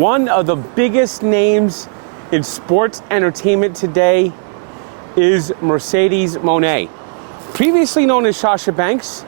One of the biggest names in sports entertainment today is Mercedes Mone. Previously known as Sasha Banks,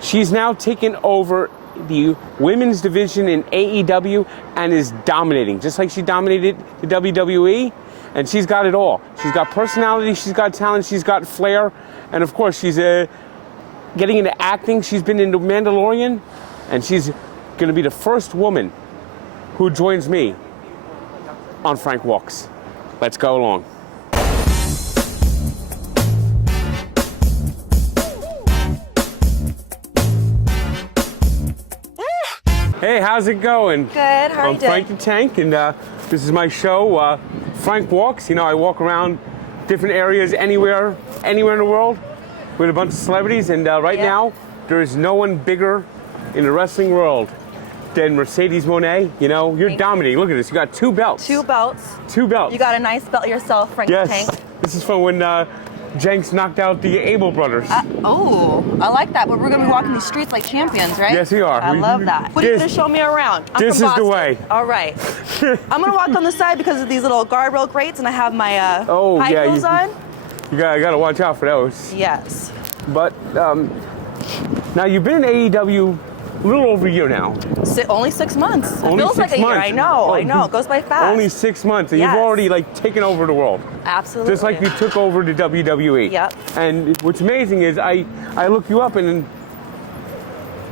she's now taken over the women's division in AEW and is dominating, just like she dominated the WWE. And she's got it all. She's got personality, she's got talent, she's got flair, and of course she's getting into acting. She's been into Mandalorian, and she's going to be the first woman who joins me on Frank Walks. Let's go along. Hey, how's it going? Good, how are you doing? I'm Frank the Tank, and this is my show, Frank Walks. You know, I walk around different areas anywhere in the world with a bunch of celebrities, and right now, there is no one bigger in the wrestling world than Mercedes Mone. You know, you're dominating. Look at this. You got 2 belts. 2 belts. 2 belts. You got a nice belt yourself, Frank the Tank. This is from when Jenks knocked out the Abel brothers. Oh, I like that. But we're going to be walking these streets like champions, right? Yes, we are. I love that. What are you going to show me around? I'm this from is Boston. the way. All right. I'm going to walk on the side because of these little guardrail grates, and I have my high heels on. You got to watch out for those. Yes. But now you've been in AEW a little over a year now. Only 6 months. It Only feels 6 like a year. months. I know. It goes by fast. Only 6 months, and Yes. you've already taken over the world. Absolutely. Just like you took over the WWE. Yep. And what's amazing is I look you up, and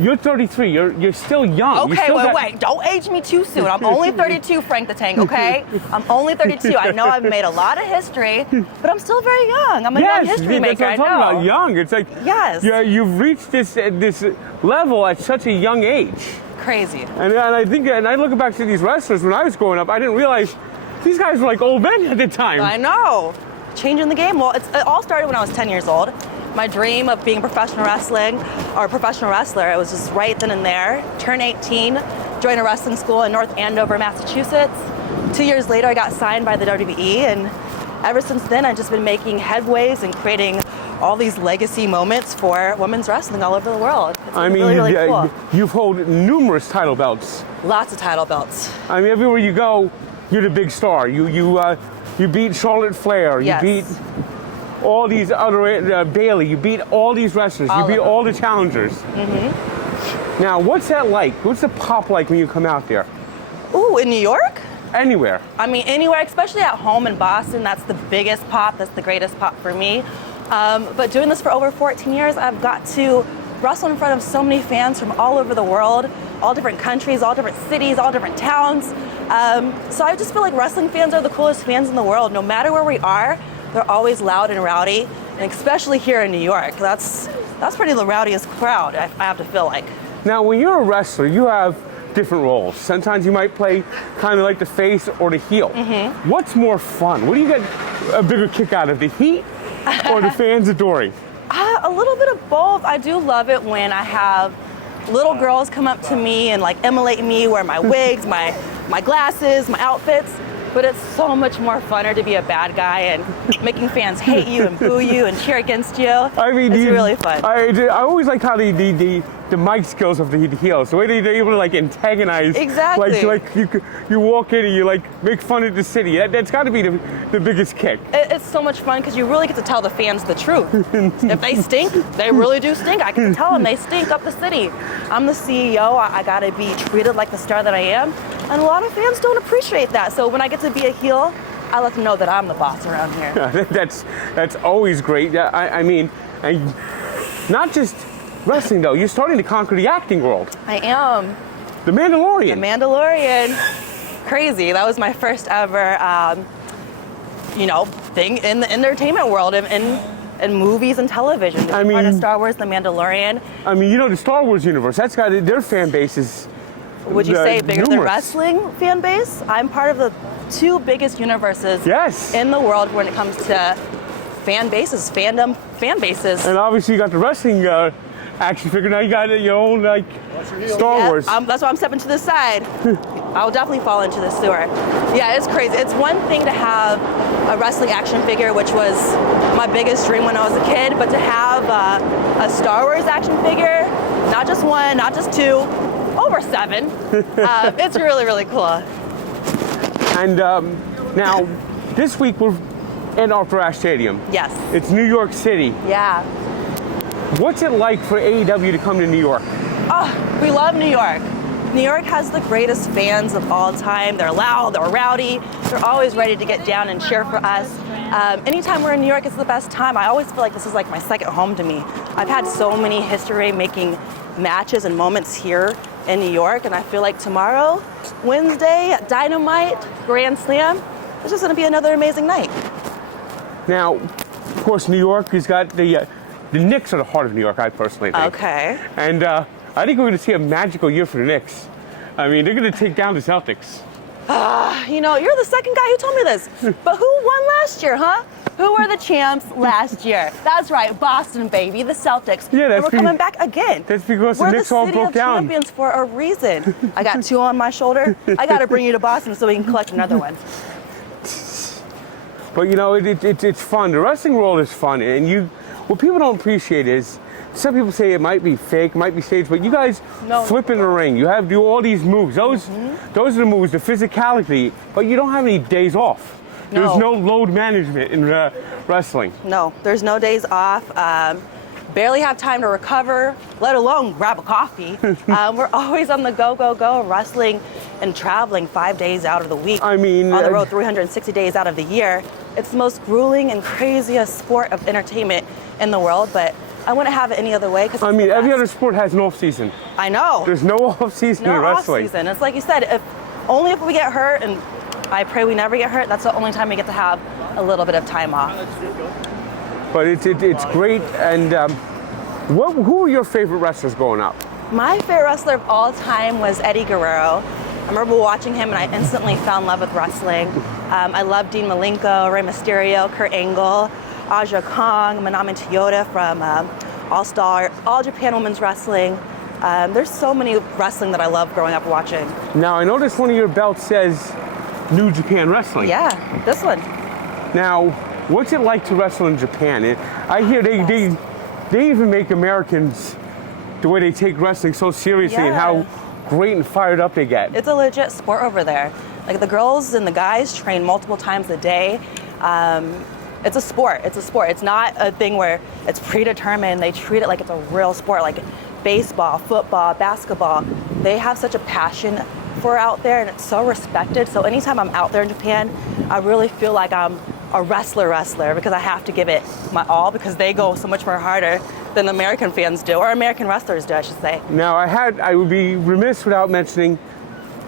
you're 33. You're still young. Okay, wait. Don't age me too soon. I'm only 32, Frank the Tank, okay? I'm only 32. I know I've made a lot of history, but I'm still very young. I'm a young history maker, that's what I'm talking about. Young. It's like you've reached this level at such a young age. Crazy. And I look back to these wrestlers when I was growing up. I didn't realize these guys were like old men at the time. I know. Changing the game. Well, it all started when I was 10 years old. My dream of being a professional wrestler, it was just right then and there. Turned 18, joined a wrestling school in North Andover, Massachusetts. 2 years later, I got signed by the WWE, and ever since then, I've just been making headways and creating all these legacy moments for women's wrestling all over the world. It's really cool. You've held numerous title belts. Lots of title belts. I mean, everywhere you go, you're the big star. You beat Charlotte Flair. Yes. You beat all these other Bailey. You beat all these wrestlers. You beat all the challengers. Mm-hmm. Now, what's that like? What's the pop like when you come out there? Ooh, in New York? Anywhere. I mean, anywhere, especially at home in Boston. That's the biggest pop. That's the greatest pop for me. But doing this for over 14 years, I've got to wrestle in front of so many fans from all over the world, all different countries, all different cities, all different towns. So I just feel like wrestling fans are the coolest fans in the world. No matter where we are, they're always loud and rowdy, and especially here in New York. That's pretty the rowdiest crowd, I have to feel like. Now, when you're a wrestler, you have different roles. Sometimes you might play kind of like the face or the heel. Mm-hmm. What's more fun? What do you get a bigger kick out of, the heat or the fans adoring? A little bit of both. I do love it when I have little girls come up to me and emulate me, wear my wigs, my glasses, my outfits. But it's so much more funner to be a bad guy and making fans hate you and boo you and cheer against you. I mean, it's really fun. I always liked how the mic skills of the heels, the way they're able to antagonize. Exactly. You walk in and you make fun of the city. That's got to be the biggest kick. It's so much fun because you really get to tell the fans the truth. If they stink, they really do stink. I get to tell them they stink up the city. I'm the CEO. I got to be treated like the star that I am. And a lot of fans don't appreciate that. So when I get to be a heel, I let them know that I'm the boss around here. That's always great. I mean, and not just wrestling though. You're starting to conquer the acting world. I am. The Mandalorian. The Mandalorian. Crazy. That was my first ever, thing in the entertainment world, in movies and television. Part of Star Wars, The Mandalorian. I mean, the Star Wars universe. That's got their fan base is. Would you say bigger numerous. than wrestling fan base? I'm part of the 2 biggest universes in the world when it comes to fan bases, fan bases. And obviously you got the wrestling action figure. Now you got your own Star Wars. That's why I'm stepping to the side. I'll definitely fall into the sewer. Yeah, it's crazy. It's one thing to have a wrestling action figure, which was my biggest dream when I was a kid, but to have a Star Wars action figure, not just 1, not just 2, over 7. It's really, really cool. And now, this week we're at Arthur Ashe Stadium. Yes. It's New York City. Yeah. What's it like for AEW to come to New York? Oh, we love New York. New York has the greatest fans of all time. They're loud, they're rowdy, they're always ready to get down and cheer for us. Anytime we're in New York, it's the best time. I always feel like this is like my second home to me. I've had so many history-making matches and moments here in New York, and I feel like tomorrow, Wednesday, Dynamite, Grand Slam, it's just gonna be another amazing night. Now, of course, New York has got the Knicks are the heart of New York, I personally think. Okay. And I think we're going to see a magical year for the Knicks. I mean, they're going to take down the Celtics. You know, you're the second guy who told me this. But who won last year, huh? Who were the champs last year? That's right, Boston, baby, the Celtics. Yeah, and we're coming back again. That's because the Knicks all broke down. We're the city of champions for a reason. I got 2 on my shoulder. I got to bring you to Boston so we can collect another one. But you know, it's fun. The wrestling world is fun, and what people don't appreciate is some people say it might be fake, might be staged, but you guys flip in the ring. You do all these moves. Those are the moves, the physicality, but you don't have any days off. No. There's no load management in wrestling. No, there's no days off. Barely have time to recover, let alone grab a coffee. We're always on the go, go, go, wrestling and traveling 5 days out of the week. I mean, on the road 360 days out of the year. It's the most grueling and craziest sport of entertainment in the world, but I wouldn't have it any other way. I mean, every other sport has an off season. I know. There's no off season in wrestling. Off season. It's like you said, only if we get hurt, and I pray we never get hurt, that's the only time we get to have a little bit of time off. But it's great. And who were your favorite wrestlers growing up? My favorite wrestler of all time was Eddie Guerrero. I remember watching him and I instantly fell in love with wrestling. I love Dean Malenko, Rey Mysterio, Kurt Angle, Aja Kong, Manami Toyota from All Japan Women's Wrestling. There's so many wrestling that I love growing up watching. Now, I noticed one of your belts says New Japan Wrestling. Yeah, this one. Now, what's it like to wrestle in Japan? I hear they even make Americans, the way they take wrestling so seriously and how great and fired up they get. It's a legit sport over there. Like the girls and the guys train multiple times a day. It's a sport. It's not a thing where it's predetermined. They treat it like it's a real sport, like baseball, football, basketball. They have such a passion for out there and it's so respected. So anytime I'm out there in Japan, I really feel like I'm a wrestler because I have to give it my all because they go so much more harder than American fans do, or American wrestlers do, I should say. Now, I would be remiss without mentioning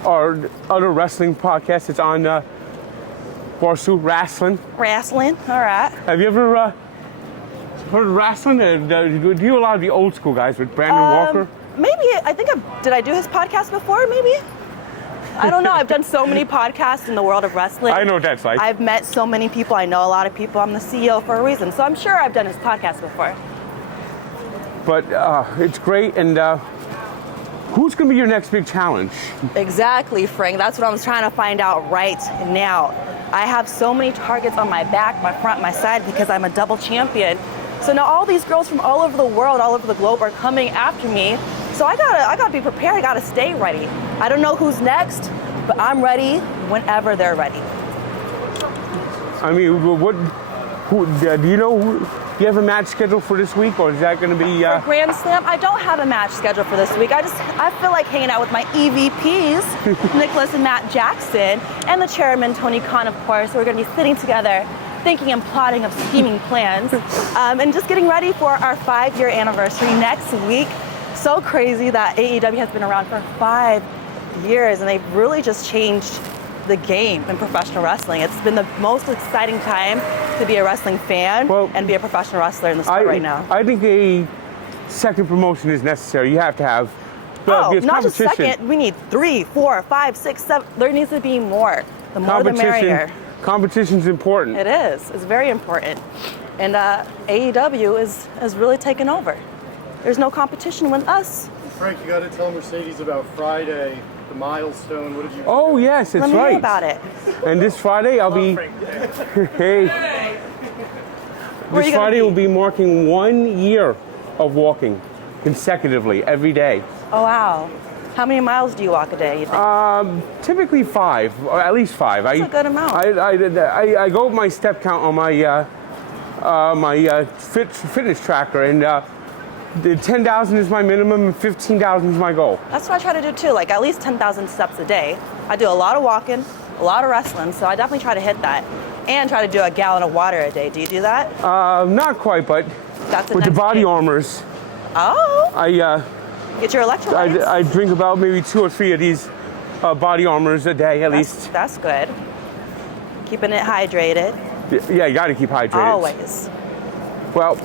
our other wrestling podcast. It's on Barstool Wrestling. Wrestling, all right. Have you ever heard of wrestling? Do you a lot of the old school guys with Brandon Walker? Maybe, did I do his podcast before, maybe? I don't know. I've done so many podcasts in the world of wrestling. I know what that's like. I've met so many people. I know a lot of people. I'm the CEO for a reason. So I'm sure I've done his podcast before. But it's great. And who's going to be your next big challenge? Exactly, Frank. That's what I'm trying to find out right now. I have so many targets on my back, my front, my side, because I'm a double champion. So now all these girls from all over the world, all over the globe are coming after me. So I gotta be prepared. I gotta stay ready. I don't know who's next, but I'm ready whenever they're ready. I mean, do you have a match scheduled for this week, or is that going to be? For Grand Slam, I don't have a match scheduled for this week. I feel like hanging out with my EVPs, Nicholas and Matt Jackson, and the chairman, Tony Khan, of course. We're going to be sitting together, thinking and plotting of scheming plans, and just getting ready for our 5-year anniversary next week. So crazy that AEW has been around for 5 years, and they've really just changed the game in professional wrestling. It's been the most exciting time to be a wrestling fan and be a professional wrestler in the sport right now. I think a second promotion is necessary. You have to have not just second. We need 3, 4, 5, 6, 7. There needs to be more. The more the merrier. Competition's important. It is. It's very important. And AEW is really taking over. There's no competition with us. Frank, you got to tell Mercedes about Friday, the milestone. What did you do? Oh, yes, it's Let me right. hear about it. And this Friday, I'll be... Hey. This Friday will be marking 1 year of walking consecutively every day. Oh, wow. How many miles do you walk a day, you think? Typically 5, or at least 5. That's a good amount. I go with my step count on my fitness tracker, and the 10,000 is my minimum, and 15,000 is my goal. That's what I try to do too, like at least 10,000 steps a day. I do a lot of walking, a lot of wrestling, so I definitely try to hit that. And try to do a gallon of water a day. Do you do that? Not quite, but That's with the next body thing. armors, Oh, I get your electrolytes. I drink about maybe 2 or 3 of these body armors a day at least. That's good. Keeping it hydrated. Yeah, you got to keep hydrated. Always. Well,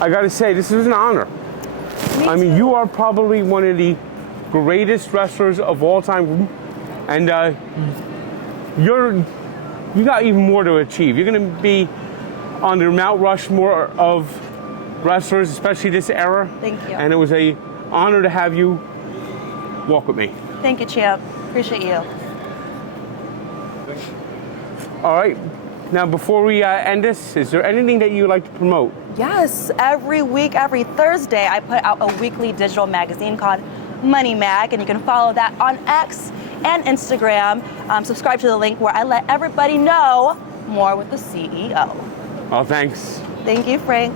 I got to say, this is an honor. I mean, you are probably one of the greatest wrestlers of all time, and you got even more to achieve. You're going to be on the Mount Rushmore of wrestlers, especially this era. Thank you. And it was an honor to have you walk with me. Thank you, champ. Appreciate you. All right. Now, before we end this, is there anything that you'd like to promote? Yes, every week, every Thursday, I put out a weekly digital magazine called Money Mag, and you can follow that on X and Instagram. Subscribe to the link where I let everybody know more with the CEO. Oh, thanks. Thank you, Frank.